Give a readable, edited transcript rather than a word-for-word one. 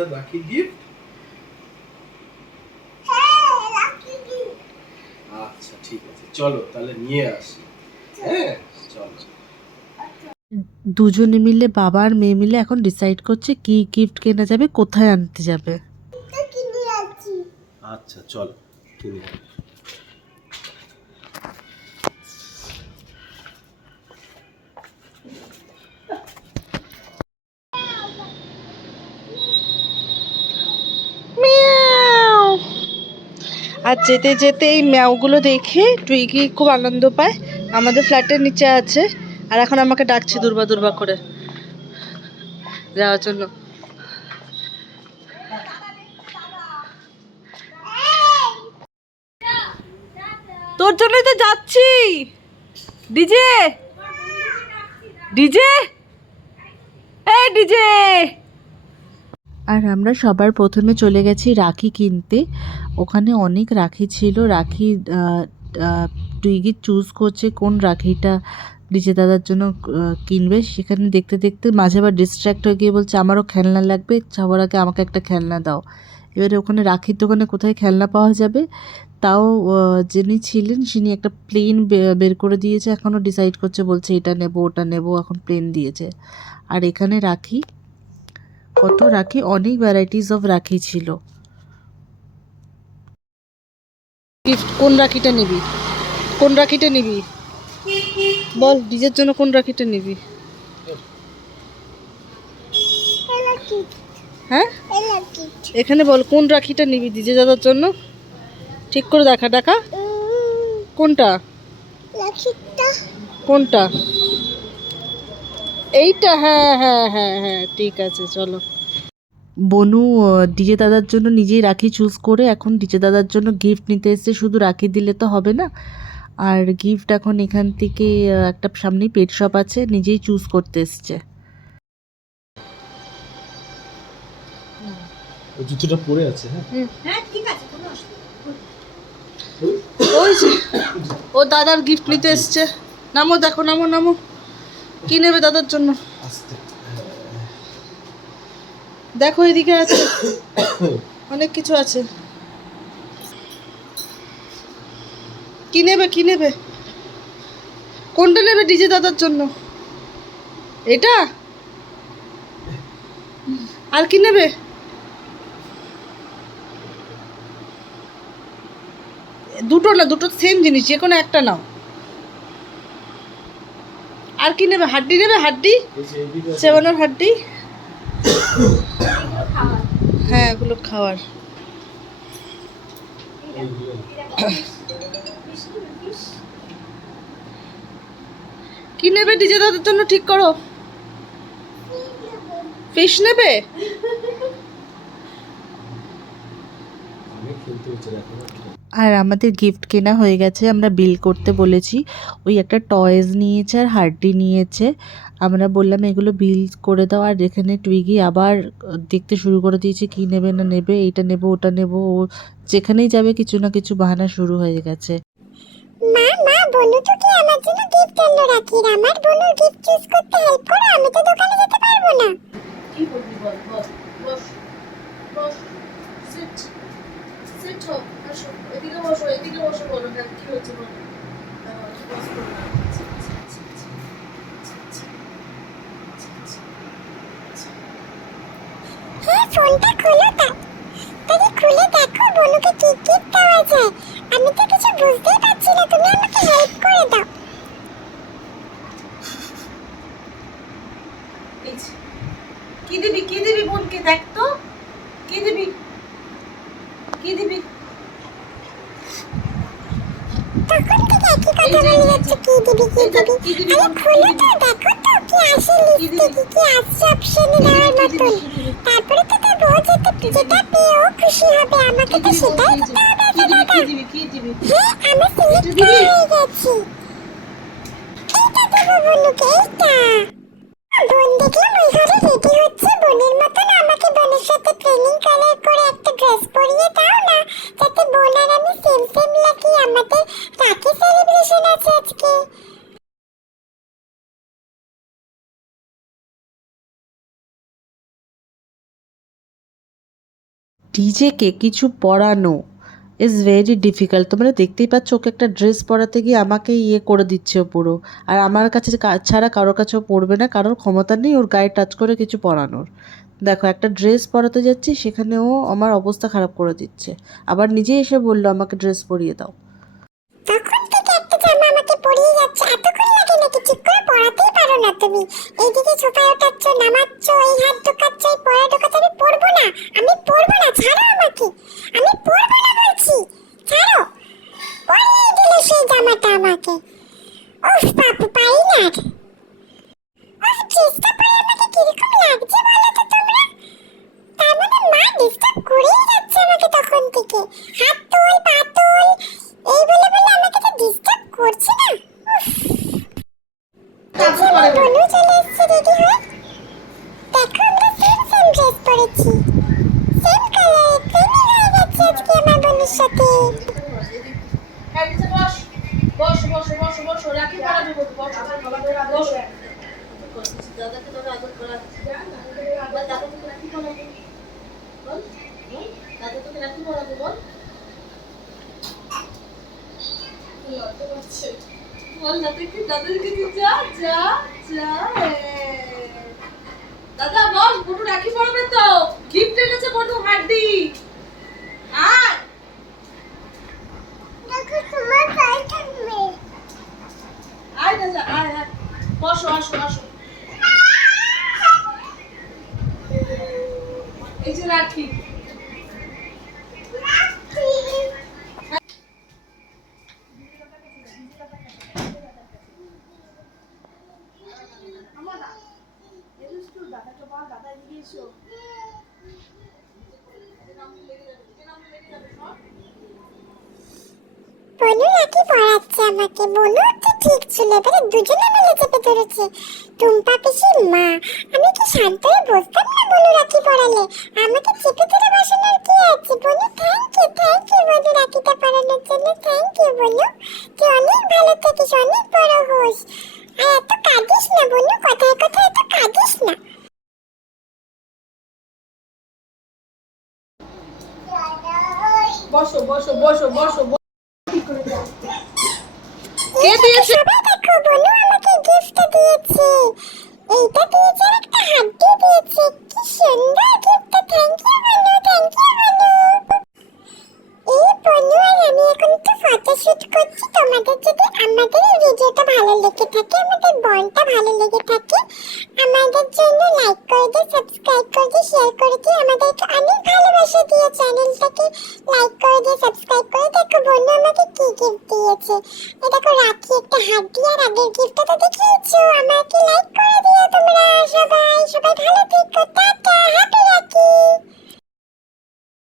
দাদা রাখি গিফট? আচ্ছা ঠিক আছে, চলো তাহলে নিয়ে আসি। হ্যাঁ চলো। দুজনে মিলে, বাবা আর মেয়ে মিলে এখন ডিসাইড করছে কি গিফট কেনা যাবে, কোথায় আনতে যাবে। আচ্ছা চলো কিনে আনি। আর যেতে যেতে এই ম্যাওগুলো দেখে টুইগি খুব আনন্দ পায়। আমাদের ফ্ল্যাটের নিচে আছে আর এখন আমাকে ডাকছে দুর্বা দুর্বা করে যাওয়ার জন্য। তোর জন্যই তো যাচ্ছি। ডিজে ডিজে এই ডিজে। আর আমরা সবার প্রথমে চলে গেছি রাখি কিনতে। ওখানে অনেক রাখি ছিল। রাখি টুইগি চুজ করছে কোন রাখিটা ডিজে দাদার জন্য কিনবে। সেখানে দেখতে দেখতে মাঝে আবার ডিস্ট্র্যাক্ট হয়ে গিয়ে বলছে আমারও খেলনা লাগবে, সবার আগে আমাকে একটা খেলনা দাও। এবারে ওখানে রাখির দোকানে কোথায় খেলনা পাওয়া যাবে, তাও যিনি ছিলেন তিনি একটা প্লেন বের করে দিয়েছে। এখনও ডিসাইড করছে, বলছে এটা নেব ওটা নেব, এখন প্লেন দিয়েছে। আর এখানে রাখি, কত রাখি, অনেক ভ্যারাইটিস অফ রাখি ছিল। গিফট কোন রাখিটা নিবি, কোন রাখিটা নিবি বল, ডিজের জন্য কোন রাখিটা নিবি? হ্যাঁ এখানে বল কোন রাখিটা নিবি ডিজে দাদার জন্য, ঠিক করে দেখা দেখা কোনটা কোনটা এইটা? হ্যাঁ হ্যাঁ হ্যাঁ হ্যাঁ ঠিক আছে চলো। বনু ডিজে দাদার জন্য নিজেই রাখি চুজ করে এখন ডিজে দাদার জন্য গিফট নিতে এসছে। শুধু রাখি দিলে তো হবে না, আর গিফট এখন এখান থেকে একটা সামনেই পেট শপ আছে, নিজেই চুজ করতে এসছে। ওই জুতোটা পরে আছে। হ্যাঁ ঠিক আছে, কোনো অসুবিধা ওই যে ও দাদার গিফট নিতে এসছে। নামো, দেখো নামো নামো, কি নেবে দাদার জন্য? আস্তে দেখো এদিকে আছে, অনেক কিছু আছে। কি নেবে কি নেবে, কোনটা নেবে ডিজে দাদার জন্য? এটা আর কি নেবে? দুটো না, দুটো সেম জিনিস, যে কোনো একটা নাও। আর কি নেবে? হাড্ডি নেবে? হাড্ডি, চেবানোর হাড্ডি। হ্যাঁ এগুলো খাওয়ার। কি নেবে ডিজে দাদার জন্য, ঠিক করো। ফিশ নেবে? আর আমাদের গিফট কেনা হয়ে গেছে, আমরা বিল করতে বলেছি। ওই একটা টয়েস নিয়েছে আর হাড্ডি নিয়েছে। আমরা বললাম এগুলো বিল করে দাও। আর এখানে টুইগি আবার দেখতে শুরু করে দিয়েছে কি নেবে না নেবে, এইটা নেবো ওটা নেবো। ও যেখানেই যাবে কিছু না কিছু বাহানা শুরু হয়ে গেছে। মা মা বনু তো কি আমার জন্য গিফট আনলো রাখির, আমার বনুর গিফট চুজ করতে হেল্প করো, আমি তো দোকানে যেতে পারবো না। কি বলবি বল, বস বস বস, সিট সিট হো, আসো এদিকে বসো, এদিকে বসো, বলো না কি হয়েছে বলো। বস করো না। হ্যাঁ ফোনটা খোলো, তাড়াতাড়ি খুলে দেখো বনুকে কি গিফট দেওয়া যায়। আমি তো কিছু বুঝতেই পারছি না, তুমি আমাকে হেল্প করে দাও। কি দিবি কি দিবি বোনকে, দেখ তো কি দিবি কি দিবি। তখন থেকে একই কথা বলে যাচ্ছে কি দিবি কি দিবি। আরে খোলো তো, দেখো তো কি আসে লিস্টে, কি কি আসছে অপশনে দেওয়ার মতন। তারপরে তো তার বউ যেটা পেয়ে ও খুশি হবে, আমাকে তো সেটাই দিতে হবে দাদা। হ্যাঁ আমি সিলেক্ট করে গেছি, এইটা দেবো বনুকে, এইটা। বোন দেখলাম ওই ঘরে রেডি হচ্ছে, বোনের মতন আমাকে বোনের সাথে ট্রেনিং কালার করে একটা ড্রেস পরিয়ে দাও না, যাতে বোন আর আমি সেম সেম লাগি। আমাদের রাখি সেলিব্রেশন আছে আজকে। ডিজেকে কিছু পরানো ইজ ভেরি ডিফিকাল্ট। তোমরা দেখতেই পাচ্ছ, ওকে একটা ড্রেস পরাতে গিয়ে আমাকে করে দিচ্ছে ও পুরো। আর আমার কাছে ছাড়া কারোর কাছেও পরবে না, কারোর ক্ষমতা নেই ওর গায়ে টাচ করে কিছু পরানোর। দেখো, একটা ড্রেস পরাতে যাচ্ছি, সেখানেও আমার অবস্থা খারাপ করে দিচ্ছে। আবার নিজেই এসে বললো আমাকে ড্রেস পরিয়ে দাও। তখন থেকে একটা জামা আমাকে পরিয়ে যাচ্ছে, এতক্ষণ লাগে নাকি? ঠিক করে পরাতেই পারো না তুমি। এইদিকে সোফায় ওঠাচ্ছ, নামাচ্ছ, এই হাত ঢোকাচ্ছ, এই পরে ঢোকাচ্ছ। আমি পরবো না, আমি পরবো না, ছাড়ো আমাকে, আমি পরবো না বলছি, ছাড়ো। পরিয়ে দিল সেই জামাটা আমাকে। উফ বাপু, পারি না আর। উফ, ড্রেসটা পরে আমাকে কিরকম লাগছে বলো তো তোমরা? তার মানে মা ডিস্টার্ব করেই যাচ্ছে আমাকে তখন থেকে। হাত তোল, পা তোল, এই বলে বলে আমাকে তো ডিস্টার্ব করছে না। বনু চলে এসছে রেডি হয়ে। দেখো, আমরা সেম সেম ড্রেস পরেছি, সেম কালার। প্রেমী হয়ে গেছে আজকে আমার বনুর সাথে। বস বস বস বস, রাখি পরা দেবো, বস বস। দাদাকে তোকে আদর করা, দাদাকে তোকে রাখি পরাবো, বল দাদা তোকে রাখি পরাবো, বল বল দাদাকে যা যা যা। দাদা বস, বটু রাখি পরাবে তো, গিফট এনেছে বটু, হাড্ডি। আয় দেখো তোমার পায়ে থাকবে। আয় দাদা, আয় আয়, বসো, আসো আসো। এই যে রাখি। বনু রাখি পরাচ্ছে আমাকে। বনু তো ঠিক ছিল, এবারে দুজনে মিলে চেপে ধরেছে। টুম্পা পিসির মা। আমি কি শান্ত হয়ে বসতাম না বনু রাখি পরালে? আমাকে চেপে ধরে বসানোর কি আছে? বনু থ্যাংক ইউ বনু, রাখিটা পরানোর জন্য থ্যাংক ইউ বনু। তুই অনেক ভালো থাকিস, অনেক বড় হোস। আর এত কাঁদিস না বনু, কথায় কথায় এত কাঁদিস না। বসো বসো বসো বসো। কে দিয়েছে? সবাই দেখো, বনু আমাকে গিফট দিয়েছে। এইটা দিয়েছে আর একটা হাড্ডি দিয়েছে। কি সুন্দর গিফট! থ্যাংক ইউ বনু, থ্যাংক ইউ বনু। এই বনু আর আমি এখন একটু ফটোশুট করছি। তোমাদের যদি আমাদের এই ভিডিওটা ভালো লেগে থাকে, আমাদের বনটা ভালো লেগে থাকে, আমাদের জন্য লাইক করে দিও, সাবস্ক্রাইব করে দিও, শেয়ার করে দিও। আমাদেরকে অনেক ভালোবাসা দিও, চ্যানেলটাকে লাইক করে দিও, সাবস্ক্রাইব করে। দেখো বনু আমাকে কি গিফট দিয়েছে। এই দেখো, রাখি, একটা হাড্ডি। আর আগের গিফটটা তো দেখিয়েছো। আমাকে লাইক করে দিও তোমরা সবাই। সবাই ভালো থেকো, টাটা, হ্যাপি